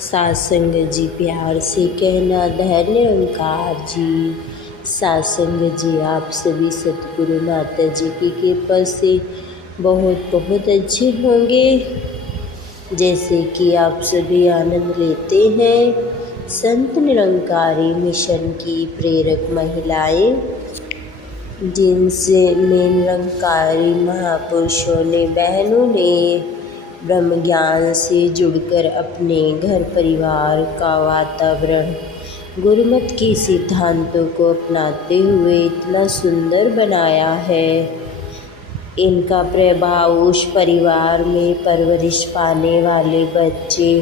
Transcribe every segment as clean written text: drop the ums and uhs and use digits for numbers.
सासंग जी प्यार से कहना धैर्य निरंकार जी। सासंग जी आप सभी सतगुरु माता जी की कृपा से बहुत बहुत अच्छे होंगे। जैसे कि आप सभी आनंद लेते हैं संत निरंकारी मिशन की प्रेरक महिलाएं, जिनसे निरंकारी महापुरुषों ने बहनों ने ब्रह्म ज्ञान से जुड़कर अपने घर परिवार का वातावरण गुरुमत के सिद्धांतों को अपनाते हुए इतना सुंदर बनाया है। इनका प्रभाव उस परिवार में परवरिश पाने वाले बच्चे,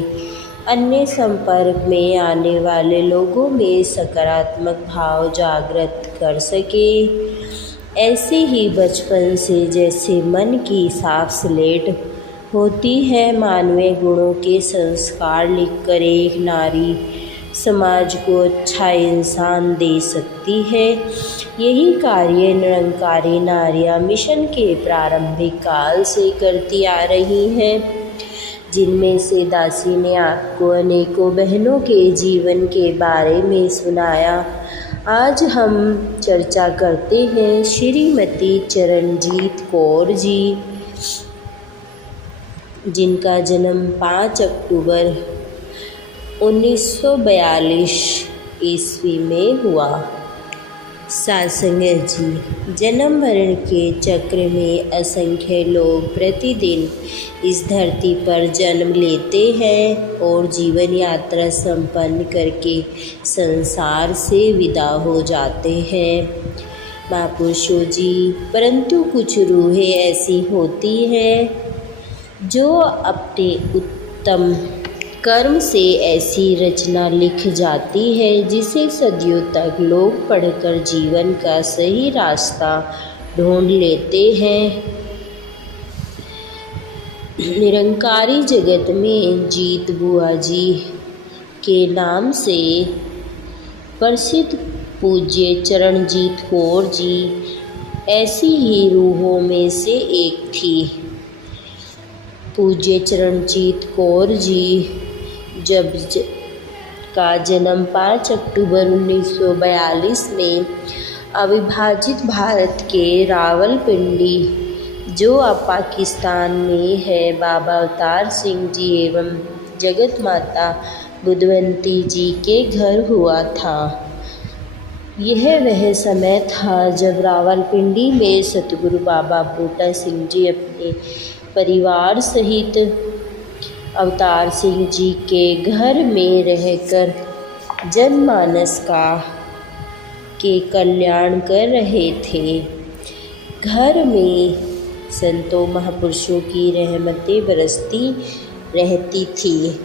अन्य संपर्क में आने वाले लोगों में सकारात्मक भाव जागृत कर सके। ऐसे ही बचपन से जैसे मन की साफ स्लेट होती है, मानवीय गुणों के संस्कार लिखकर एक नारी समाज को अच्छा इंसान दे सकती है। यही कार्य निरंकारी नारियां मिशन के प्रारंभिक काल से करती आ रही हैं, जिनमें से दासी ने आपको अनेकों बहनों के जीवन के बारे में सुनाया। आज हम चर्चा करते हैं श्रीमती चरणजीत कौर जी, जिनका जन्म 5 अक्टूबर 1942 ईस्वी में हुआ। सासंग जी, जन्म मरण के चक्र में असंख्य लोग प्रतिदिन इस धरती पर जन्म लेते हैं और जीवन यात्रा संपन्न करके संसार से विदा हो जाते हैं। महापुरुषों जी, परंतु कुछ रूहें ऐसी होती हैं जो अपने उत्तम कर्म से ऐसी रचना लिख जाती है जिसे सदियों तक लोग पढ़कर जीवन का सही रास्ता ढूंढ लेते हैं। निरंकारी जगत में जीत बुआ जी के नाम से प्रसिद्ध पूज्य चरणजीत कौर जी ऐसी ही रूहों में से एक थी। पूज्य चरणजीत कौर जी का जन्म 5 अक्टूबर 1942 में अविभाजित भारत के रावलपिंडी, जो अब पाकिस्तान में है, बाबा अवतार सिंह जी एवं जगत माता बुधवंती जी के घर हुआ था। यह वह समय था जब रावलपिंडी में सतगुरु बाबा बूटा सिंह जी अपने परिवार सहित अवतार सिंह जी के घर में रहकर जनमानस के कल्याण कर रहे थे। घर में संतों महापुरुषों की रहमतें बरसती रहती थी,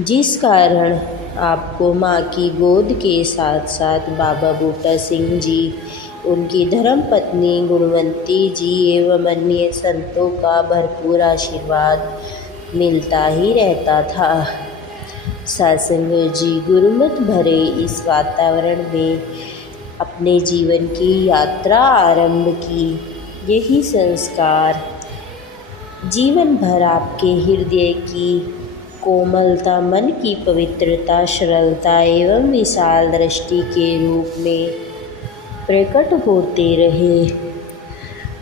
जिस कारण आपको माँ की गोद के साथ साथ बाबा बूटा सिंह जी, उनकी धर्मपत्नी गुणवंती जी एवं अन्य संतों का भरपूर आशीर्वाद मिलता ही रहता था। सासंग जी गुरुमत भरे इस वातावरण में अपने जीवन की यात्रा आरंभ की। यही संस्कार जीवन भर आपके हृदय की कोमलता, मन की पवित्रता, सरलता एवं विशाल दृष्टि के रूप में प्रकट होते रहे।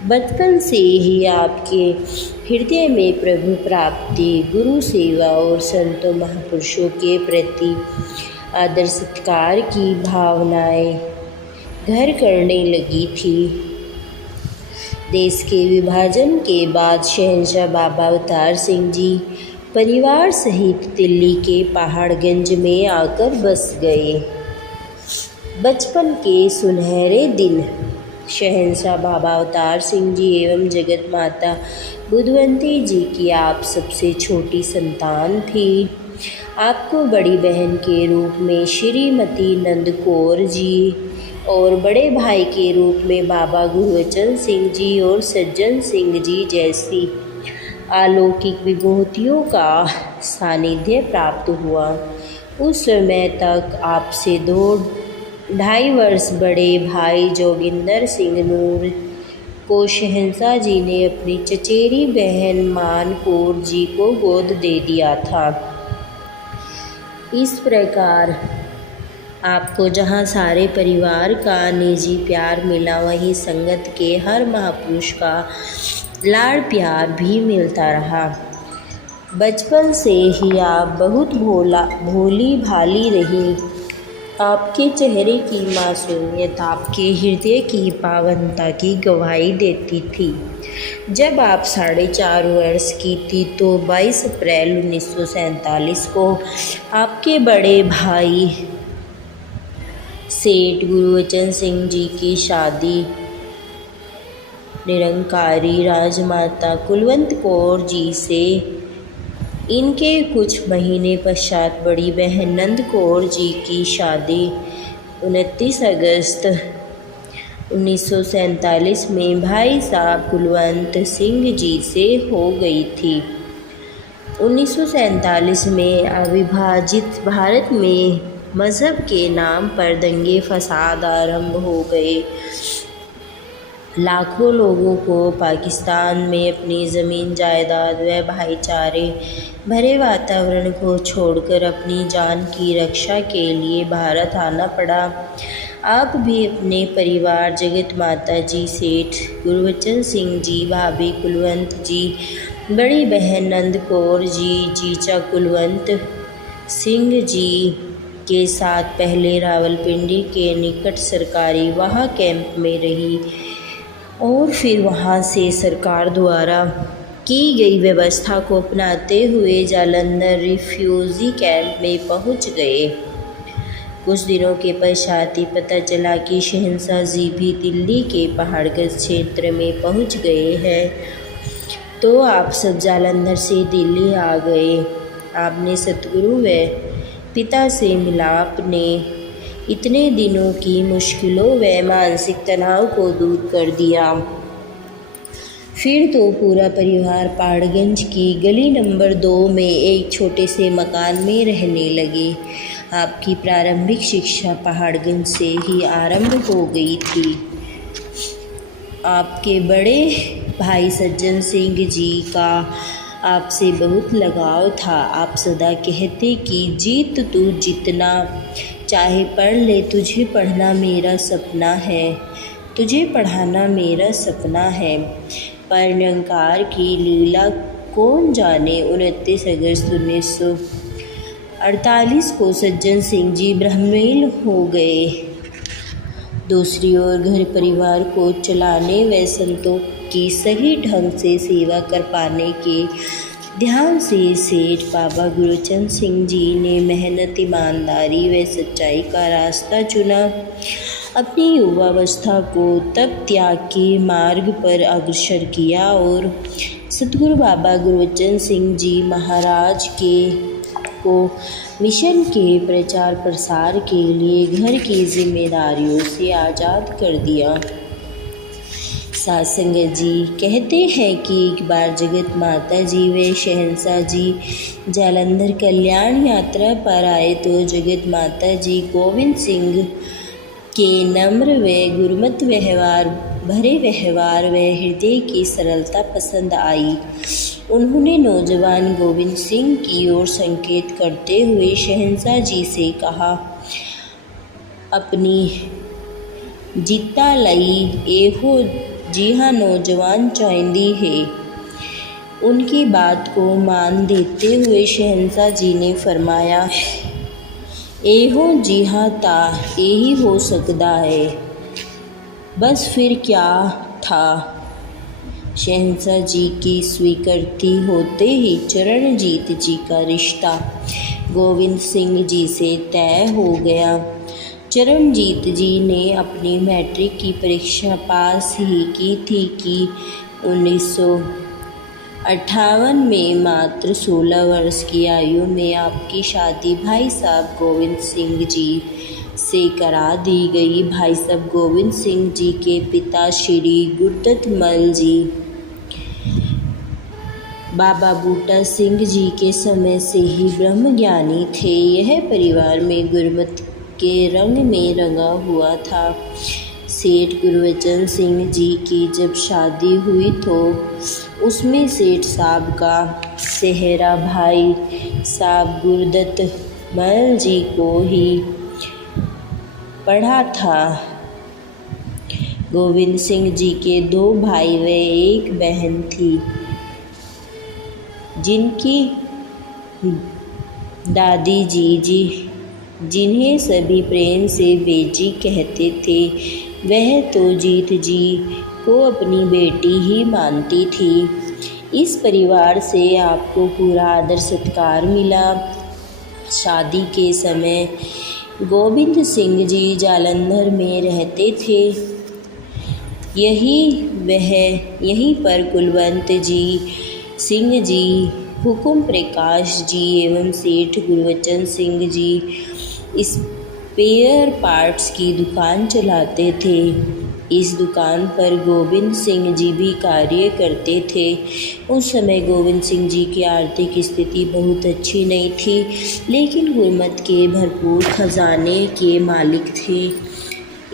बचपन से ही आपके हृदय में प्रभु प्राप्ति, गुरु सेवा और संतों महापुरुषों के प्रति आदर सत्कार की भावनाएं घर करने लगी थी। देश के विभाजन के बाद शहंशाह बाबा अवतार सिंह जी परिवार सहित दिल्ली के पहाड़गंज में आकर बस गए। बचपन के सुनहरे दिन शहंशाह बाबा अवतार सिंह जी एवं जगत माता बुधवंती जी की आप सबसे छोटी संतान थी। आपको बड़ी बहन के रूप में श्रीमती नंद कौर जी और बड़े भाई के रूप में बाबा गुरबचन सिंह जी और सज्जन सिंह जी जैसी अलौकिक विभूतियों का सानिध्य प्राप्त हुआ। उस समय तक आपसे 2-2.5 वर्ष बड़े भाई जोगिंदर सिंह नूर को शहंशाह जी ने अपनी चचेरी बहन मान कौर जी को गोद दे दिया था। इस प्रकार आपको जहाँ सारे परिवार का निजी प्यार मिला, वहीं संगत के हर महापुरुष का लाड़ प्यार भी मिलता रहा। बचपन से ही आप बहुत भोली भाली रही। आपके चेहरे की मासूमियत आपके हृदय की पावनता की गवाही देती थी। जब आप 4.5 वर्ष की थी तो 22 अप्रैल 1947 को आपके बड़े भाई सेठ गुरबचन सिंह जी की शादी निरंकारी राजमाता कुलवंत कौर जी से, इनके कुछ महीने पश्चात बड़ी बहन नंद कौर जी की शादी 29 अगस्त 1947 में भाई साहब कुलवंत सिंह जी से हो गई थी। 1947 में अविभाजित भारत में मज़हब के नाम पर दंगे फसाद आरंभ हो गए। लाखों लोगों को पाकिस्तान में अपनी ज़मीन जायदाद व भाईचारे भरे वातावरण को छोड़कर अपनी जान की रक्षा के लिए भारत आना पड़ा। आप भी अपने परिवार जगत माता जी सेठ गुरबचन सिंह जी, भाभी कुलवंत जी, बड़ी बहन नंद कौर जी, जीजा कुलवंत सिंह जी के साथ पहले रावलपिंडी के निकट सरकारी वाह कैंप में रही और फिर वहां से सरकार द्वारा की गई व्यवस्था को अपनाते हुए जालंधर रिफ्यूजी कैंप में पहुंच गए। कुछ दिनों के पश्चात ही पता चला कि शहंशाह जी भी दिल्ली के पहाड़गढ़ क्षेत्र में पहुंच गए हैं, तो आप सब जालंधर से दिल्ली आ गए। आपने सतगुरु व पिता से मिलाप ने इतने दिनों की मुश्किलों व मानसिक तनाव को दूर कर दिया। फिर तो पूरा परिवार पहाड़गंज की गली नंबर 2 में एक छोटे से मकान में रहने लगे। आपकी प्रारंभिक शिक्षा पहाड़गंज से ही आरंभ हो गई थी। आपके बड़े भाई सज्जन सिंह जी का आपसे बहुत लगाव था। आप सदा कहते कि जीत तू जितना चाहे पढ़ ले, तुझे पढ़ना मेरा सपना है, तुझे पढ़ाना मेरा सपना है। पर निरंकार की लीला कौन जाने। 29 अगस्त 1948 को सज्जन सिंह जी ब्रह्मलीन हो गए। दूसरी ओर घर परिवार को चलाने व संतों की सही ढंग से सेवा कर पाने के ध्यान से सेठ बाबा गुरबचन सिंह जी ने मेहनत, ईमानदारी व सच्चाई का रास्ता चुना। अपनी युवावस्था को तब त्याग के मार्ग पर अग्रसर किया और सतगुरु बाबा गुरबचन सिंह जी महाराज को मिशन के प्रचार प्रसार के लिए घर की जिम्मेदारियों से आज़ाद कर दिया। सासंगत जी कहते हैं कि एक बार जगत माता जी व शहंशाह जी जालंधर कल्याण यात्रा पर आए तो जगत माता जी गोविंद सिंह के नम्र व गुरमत भरे व्यवहार व हृदय की सरलता पसंद आई। उन्होंने नौजवान गोविंद सिंह की ओर संकेत करते हुए शहंशाह जी से कहा, अपनी जिता लई एहो जी हाँ नौजवान चाहती है। उनकी बात को मान देते हुए शहंशाह जी ने फरमाया, एहो जी हाँ ता यही हो सकता है, बस फिर क्या था। शहंशाह जी की स्वीकृति होते ही चरणजीत जी का रिश्ता गोविंद सिंह जी से तय हो गया। चरणजीत जी ने अपनी मैट्रिक की परीक्षा पास ही की थी कि 1958 में मात्र 16 वर्ष की आयु में आपकी शादी भाई साहब गोविंद सिंह जी से करा दी गई। भाई साहब गोविंद सिंह जी के पिता श्री गुरदत्त मल जी बाबा बूटा सिंह जी के समय से ही ब्रह्मज्ञानी थे। यह परिवार में गुरमत के रंग में रंगा हुआ था। सेठ गुरबचन सिंह जी की जब शादी हुई तो उसमें सेठ साहब का सेहरा भाई साहब गुरदत्त महल जी को ही पढ़ा था। गोविंद सिंह जी के 2 भाई व 1 बहन थी, जिनकी दादी जी जिन्हें सभी प्रेम से बेजी कहते थे, वह तो जीत जी को अपनी बेटी ही मानती थी। इस परिवार से आपको पूरा आदर सत्कार मिला। शादी के समय गोविंद सिंह जी जालंधर में रहते थे। यहीं पर कुलवंत जी सिंह जी, हुकुम प्रकाश जी एवं सेठ गुरबचन सिंह जी स्पेयर पार्ट्स की दुकान चलाते थे। इस दुकान पर गोविंद सिंह जी भी कार्य करते थे। उस समय गोविंद सिंह जी की आर्थिक स्थिति बहुत अच्छी नहीं थी, लेकिन गुरमत के भरपूर खजाने के मालिक थे।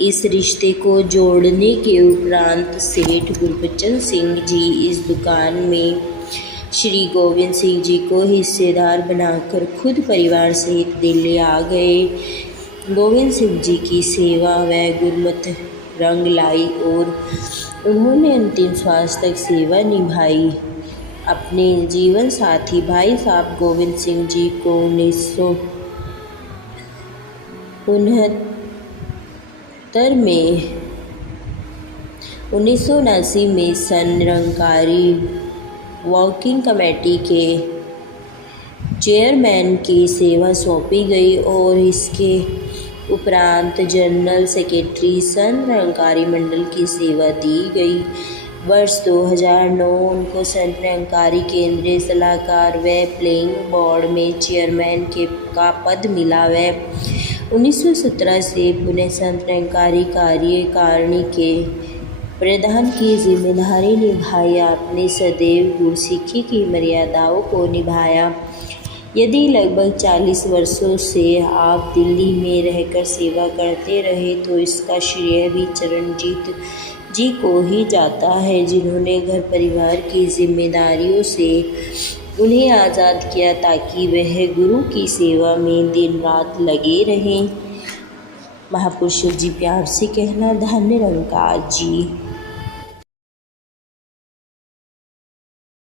इस रिश्ते को जोड़ने के उपरांत सेठ गुरबचन सिंह जी इस दुकान में श्री गोविंद सिंह जी को हिस्सेदार बनाकर खुद परिवार सहित दिल्ली आ गए। गोविंद सिंह जी की सेवा व गुरमत रंग लाई और उन्होंने अंतिम श्वास तक सेवा निभाई। अपने जीवन साथी भाई साहब गोविंद सिंह जी को 1979 में सन निरंकारी वर्किंग कमेटी के चेयरमैन की सेवा सौंपी गई और इसके उपरांत जनरल सेक्रेटरी सन निरंकारी मंडल की सेवा दी गई। वर्ष 2009 उनको सन निरंकारी केंद्रीय सलाहकार व प्लेइंग बोर्ड में चेयरमैन का पद मिला व 1917 से पुनः सन निरंकारी कार्यकारिणी के प्रधान की जिम्मेदारी निभाई। आपने सदैव गुरसिक्खी की मर्यादाओं को निभाया। यदि लगभग 40 वर्षों से आप दिल्ली में रहकर सेवा करते रहे तो इसका श्रेय भी चरणजीत जी को ही जाता है, जिन्होंने घर परिवार की जिम्मेदारियों से उन्हें आज़ाद किया ताकि वह गुरु की सेवा में दिन रात लगे रहें। महापुरुष जी प्यार से कहना, धन्य निरंकार जी।